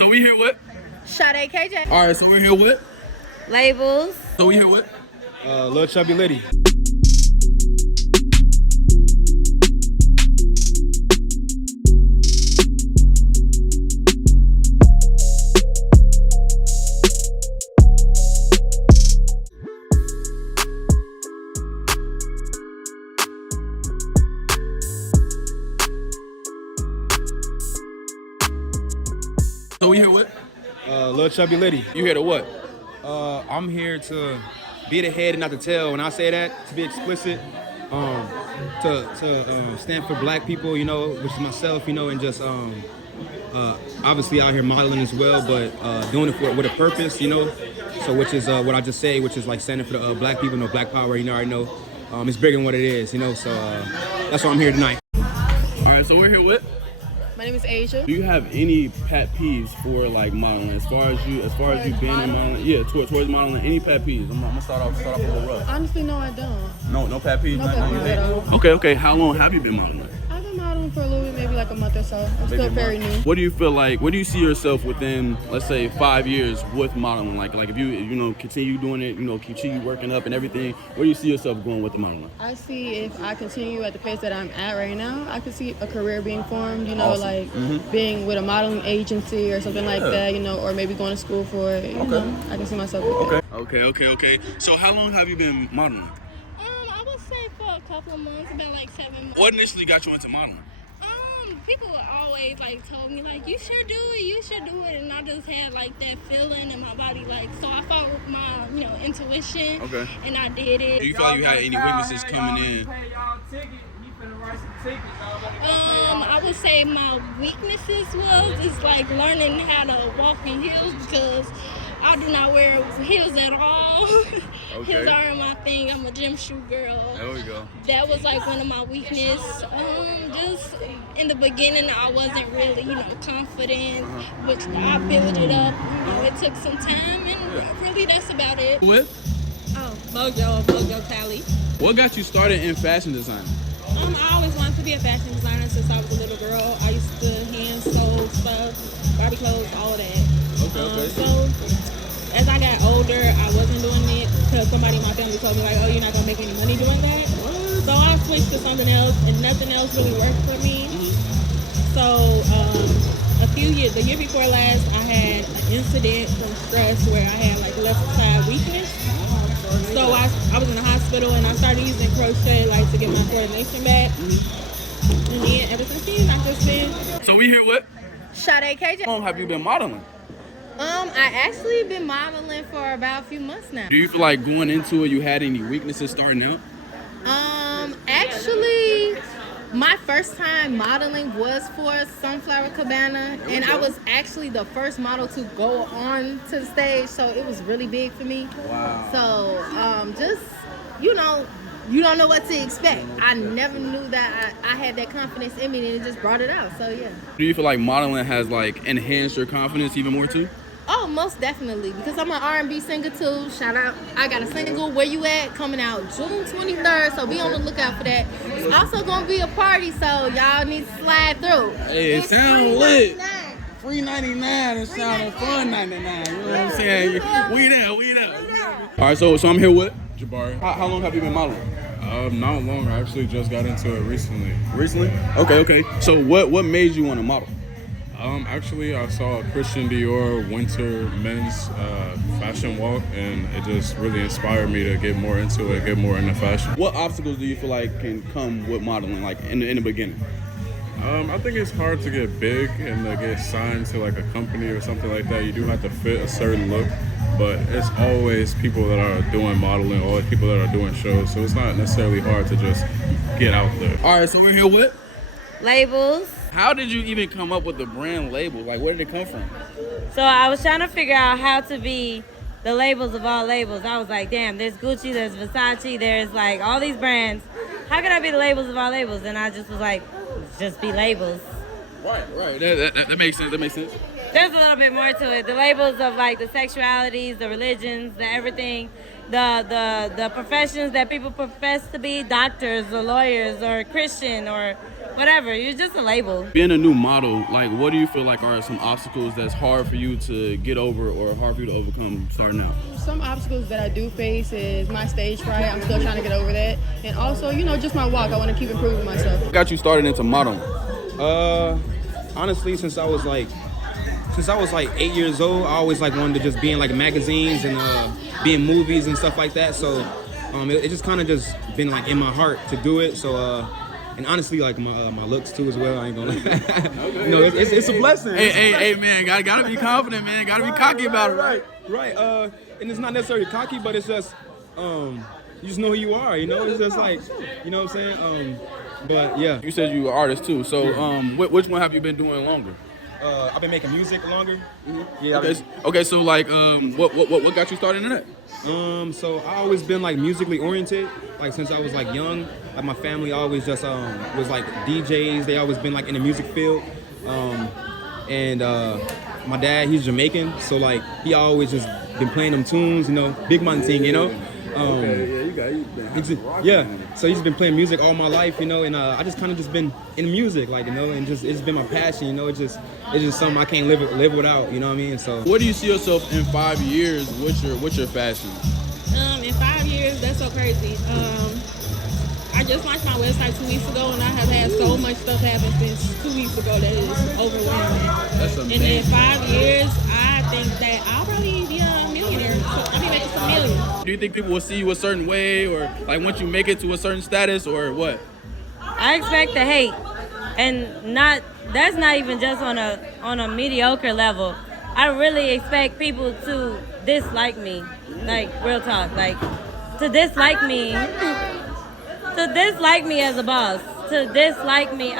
So we here with? Sade KJ. All right, so we're here with? Labels. So we here with? Lil Chubby Liddy. So we here with? Lil Chubby Liddy. You here to what? I'm here to be the head and not the tail. When I say that, to be explicit, to stand for black people, you know, which is myself, you know, and just obviously out here modeling as well, but doing it with a purpose, you know. So which is what I just say, which is like standing for the black people, black power, you know, I already know. It's bigger than what it is, you know. So that's why I'm here tonight. All right, so we're here with? My name is Asia. Do you have any pet peeves for like modeling? As far as you being in modeling, yeah, towards modeling, any pet peeves? I'm gonna start off a little rough. Honestly, no, I don't. No pet peeves. No pet peeves at all. Okay. How long have you been modeling? I've been modeling for a little bit, maybe like a month or so. I'm still very new. What do you feel like? Where do you see yourself within, let's say, 5 years with modeling? Like if you continue doing it, continue working up and everything. Where do you see yourself going with the modeling? I see if I continue at the pace that I'm at right now, I could see a career being formed. You know, Awesome. like being with a modeling agency or something like that. You know, or maybe going to school for it. You know, I can see myself with that. Okay. So how long have you been modeling? I would say for a couple of months, about like 7 months. What initially got you into modeling? People always like told me like you should do it, and I just had like that feeling in my body, like so I followed my intuition. Okay. And I did it. Do you feel like you had any weaknesses coming in? I would say my weaknesses is like learning how to walk in heels, because I do not wear heels at all. Okay. Heels aren't my thing. I'm a gym shoe girl. There we go. That was like one of my weaknesses. Just in the beginning, I wasn't really, confident, which I built it up. It took some time, and really that's about it. What? Oh, Mojo Tally. What got you started in fashion design? I always wanted to be a fashion designer since I was a little girl. I used to hand sew stuff, Barbie clothes, all of that. Okay. So as I got older, I wasn't doing it because somebody in my family told me like, oh, you're not gonna make any money doing that. So I switched to something else, and nothing else really worked for me. So the year before last, I had an incident from stress where I had like left side weakness. So I was in the hospital, and I started using crochet like to get my coordination back. And then ever since then, I've just been. So we here with? Sade KJ. How long have you been modeling? I actually been modeling for about a few months now. Do you feel like going into it, you had any weaknesses starting out? Actually, my first time modeling was for Sunflower Cabana, and I was actually the first model to go on to the stage, so it was really big for me. Wow. So, just, you don't know what to expect. I never knew that I had that confidence in me, and it just brought it out, so yeah. Do you feel like modeling has like enhanced your confidence even more too? Oh, most definitely, because I'm an R&B singer too. Shout out. I got a single, Where You At, coming out June 23rd, so be on the lookout for that. It's also going to be a party, so y'all need to slide through. Hey, it sounds lit. Free 99 and sounding fun 99. You know what I'm saying? We there. All right, so I'm here with Jabari. How long have you been modeling? Not long. I actually just got into it recently. Recently? Okay. So what made you want to model? Actually, I saw a Christian Dior winter men's fashion walk, and it just really inspired me to get more into it, get more into fashion. What obstacles do you feel like can come with modeling, like in the beginning? I think it's hard to get big and to get signed to like a company or something like that. You do have to fit a certain look, but it's always people that are doing modeling, always people that are doing shows, so it's not necessarily hard to just get out there. All right, so we're here with? Labels. How did you even come up with the brand label? Like, where did it come from? So I was trying to figure out how to be the labels of all labels. I was like, damn, there's Gucci, there's Versace, there's like all these brands. How can I be the labels of all labels? And I just was like, just be labels. Right. That makes sense. There's a little bit more to it. The labels of like the sexualities, the religions, the everything, the professions that people profess to be, doctors or lawyers or Christian or whatever. You're just a label. Being a new model, like, what do you feel like are some obstacles that's hard for you to get over or hard for you to overcome starting out? Some obstacles that I do face is my stage fright. I'm still trying to get over that. And also, just my walk. I want to keep improving myself. What got you started into modeling? Honestly, since I was like 8 years old, I always like wanted to just be in like magazines and be in movies and stuff like that. So it just kind of just been like in my heart to do it. So and honestly, like my looks too as well. I ain't gonna lie. It's a blessing. Hey, man, gotta be confident, man. Gotta be cocky about it, Right. And it's not necessarily cocky, but it's just you just know who you are. It's just like, you know what I'm saying. But yeah. You said you were an artist too. So which one have you been doing longer? I've been making music longer. Mm-hmm. Yeah. Okay. So like, what got you started in that? So I always been like musically oriented. Like since I was like young, like my family always just was like DJs. They always been like in the music field. And my dad, he's Jamaican, so like he always just been playing them tunes, Big Man thing, So he's been playing music all my life, and I just kind of just been in music, like, and just it's been my passion, it's just something I can't live without, you know what I mean? So what do you see yourself in 5 years? What's your fashion? In 5 years, that's so crazy. I just launched my website 2 weeks ago, and I have had so much stuff happen since 2 weeks ago that is overwhelming. That's amazing. And in 5 years, I think that I'll probably be a millionaire. So I'll be making some millions. Do you think people will see you a certain way, or like once you make it to a certain status, or what? I expect the hate, and that's not even just on a mediocre level. I really expect people to dislike me, like real talk, like to dislike me as a boss, to dislike me.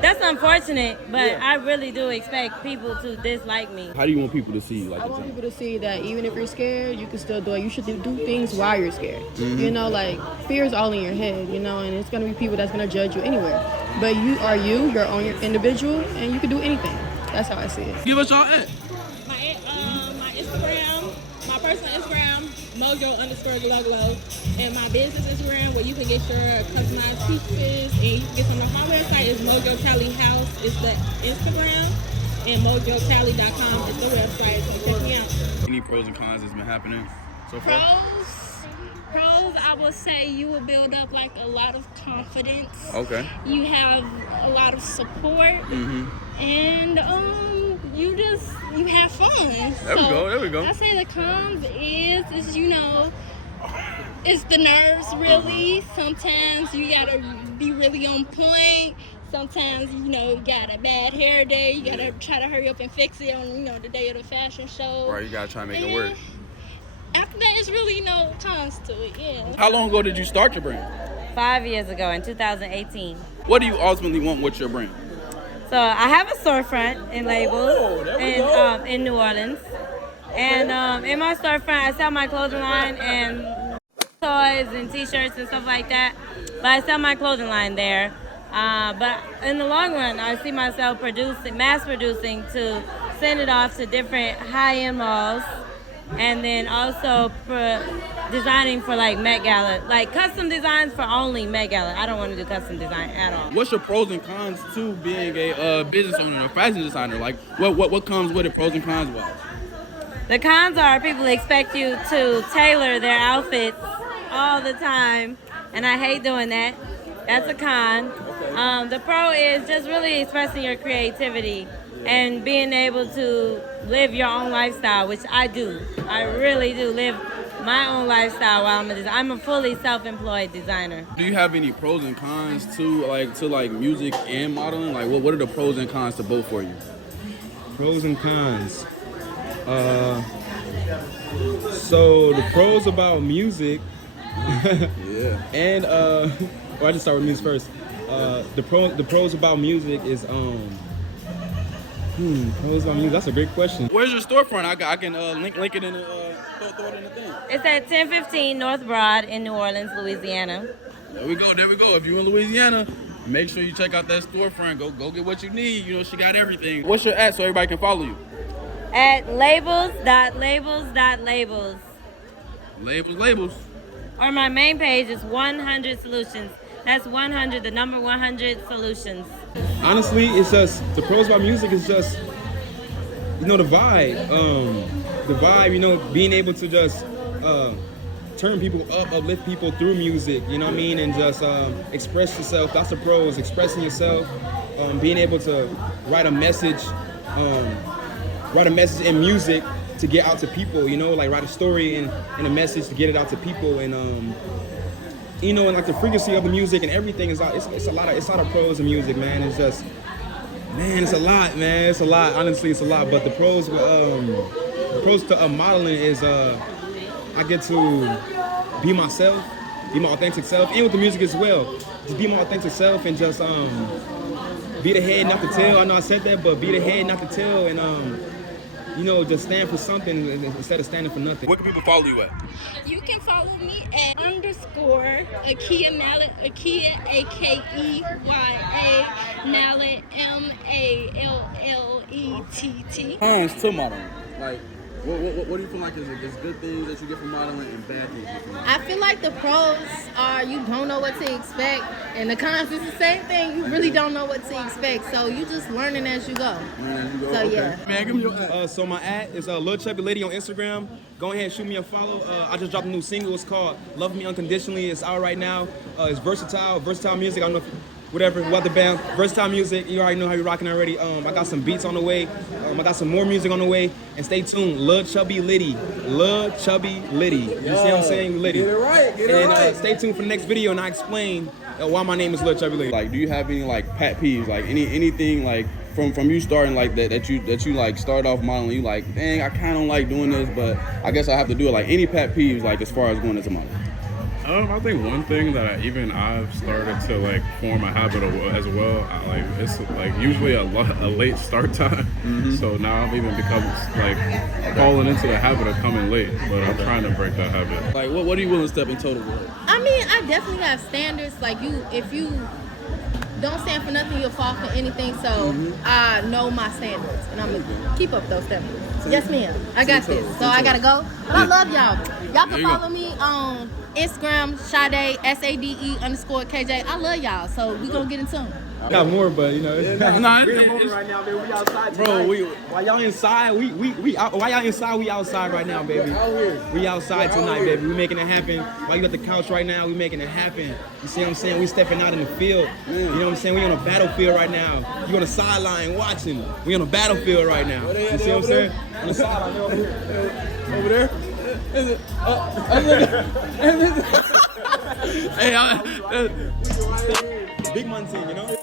That's unfortunate, but yeah. I really do expect people to dislike me. How do you want people to see you? I want people to see that even if you're scared, you can still do it. You should do things while you're scared. Mm-hmm. Like fear is all in your head, and it's gonna be people that's gonna judge you anywhere. But you are your own individual, and you can do anything. That's how I see it. Give us your ad. My Instagram, my personal Instagram, Mojo_Glow, and my business Instagram, where you can get your customized pieces and you can get some off my website is Mojo Cali House is the Instagram, and MojoCali.com is the website. So check me out. Any pros and cons that's been happening so far? Pros, I would say you will build up like a lot of confidence. Okay. You have a lot of support, and you have fun. There we go. I say the cons is it's the nerves really. Sometimes you gotta be really on point. Sometimes, you got a bad hair day. You gotta try to hurry up and fix it on, the day of the fashion show. Right, you gotta try to make it work. After that, it's really no cons to it, yeah. How long ago did you start your brand? 5 years ago, in 2018. What do you ultimately want with your brand? So I have a storefront in Labels in New Orleans. And in my storefront, I sell my clothing line and toys and t-shirts and stuff like that. But I sell my clothing line there. But in the long run, I see myself mass producing to send it off to different high-end malls, and then also designing for like Met Gala, like custom designs for only Met Gala. I don't want to do custom design at all. What's your pros and cons to being a business owner, a fashion designer? Like what comes with it, pros and cons wise? The cons are people expect you to tailor their outfits all the time, and I hate doing that. That's a con. The pro is just really expressing your creativity and being able to live your own lifestyle, which I do. I really do live my own lifestyle while I'm a designer. I'm a fully self-employed designer. Do you have any pros and cons to music and modeling? Like what are the pros and cons to both for you? Pros and cons. So the pros about music, yeah. And I just start with music first. The pros about music is pros about music. That's a great question. Where's your storefront? I can link it in throw it in the thing. It's at 1015 North Broad in New Orleans, Louisiana. There we go. If you're in Louisiana, make sure you check out that storefront. Go get what you need. She got everything. What's your ad so everybody can follow you? At labels. Labels. Or my main page is 100 Solutions. That's 100, the number 100 Solutions. Honestly, it's just the pros about music is just, you know, the vibe. The vibe, you know, being able to just turn people up, uplift people through music, you know what I mean? And just express yourself. That's the pros, expressing yourself, being able to write a message in music to get out to people, you know, like write a story and a message to get it out to people. And you know, and like the frequency of the music and everything is it's a lot of pros in music, man. It's just, man, it's a lot, man. It's a lot. Honestly, it's a lot. But the pros to modeling is I get to be myself, be my authentic self, and with the music as well. Just be my authentic self and just be the head, not the tail. I know I said that, but be the head, not the tail, and you know, just stand for something instead of standing for nothing. Where can people follow you at? You can follow me at _ Akeya Mallet, Akeya AKEYA Mallet MALLETT. Cons to modeling. Like, what do you feel like is good things that you get from modeling and bad things you get from modeling? I feel like the pros are you don't know what to expect, and the cons is the same thing. You really don't know what to expect, so you just learning as you go. So okay. yeah. Man, give me your ad. So my ad is Lil Chubby Lady on Instagram. Go ahead and shoot me a follow. I just dropped a new single. It's called Love Me Unconditionally. It's out right now. It's versatile music. I don't know if whatever, what the band, versatile music. You already know how you're rocking already. I got some beats on the way. I got some more music on the way. And stay tuned. Lil Chubby Liddy. Lil Chubby Liddy. You see what I'm saying? Liddy. Get it right. Get it right. Stay tuned for the next video and I explain why my name is Lil Chubby Liddy. Like, do you have any like pet peeves? Like anything like from you starting like that you like start off modeling, you like, dang, I kind of like doing this, but I guess I have to do it. Like any pet peeves, like as far as going as a model. I think one thing that I've started to like form a habit of as well. It's like usually a late start time. Mm-hmm. So now I'm even become like falling into the habit of coming late. But I'm trying to break that habit. Like what are you willing to step in total with? I mean, I definitely have standards. Like if you don't stand for nothing, you'll fall for anything. So I know my standards, and I'm gonna keep up those standards. Yes, ma'am. I got this. So I gotta go. But I love y'all. Y'all can follow me on Instagram, Sade, SADE_KJ. I love y'all. So we gonna get into them. I got more, but you know, we're it's, right now, baby. We outside tonight. bro. While y'all inside, we out. While y'all inside, we outside right now, baby. We outside tonight, baby. We making it happen. While you at the couch right now, we making it happen. You see what I'm saying? We stepping out in the field. You know what I'm saying? We on a battlefield right now. You on the sideline watching. We on a battlefield right now. You see what I'm saying? On the sideline over there. Is it? Hey, big man thing, you know?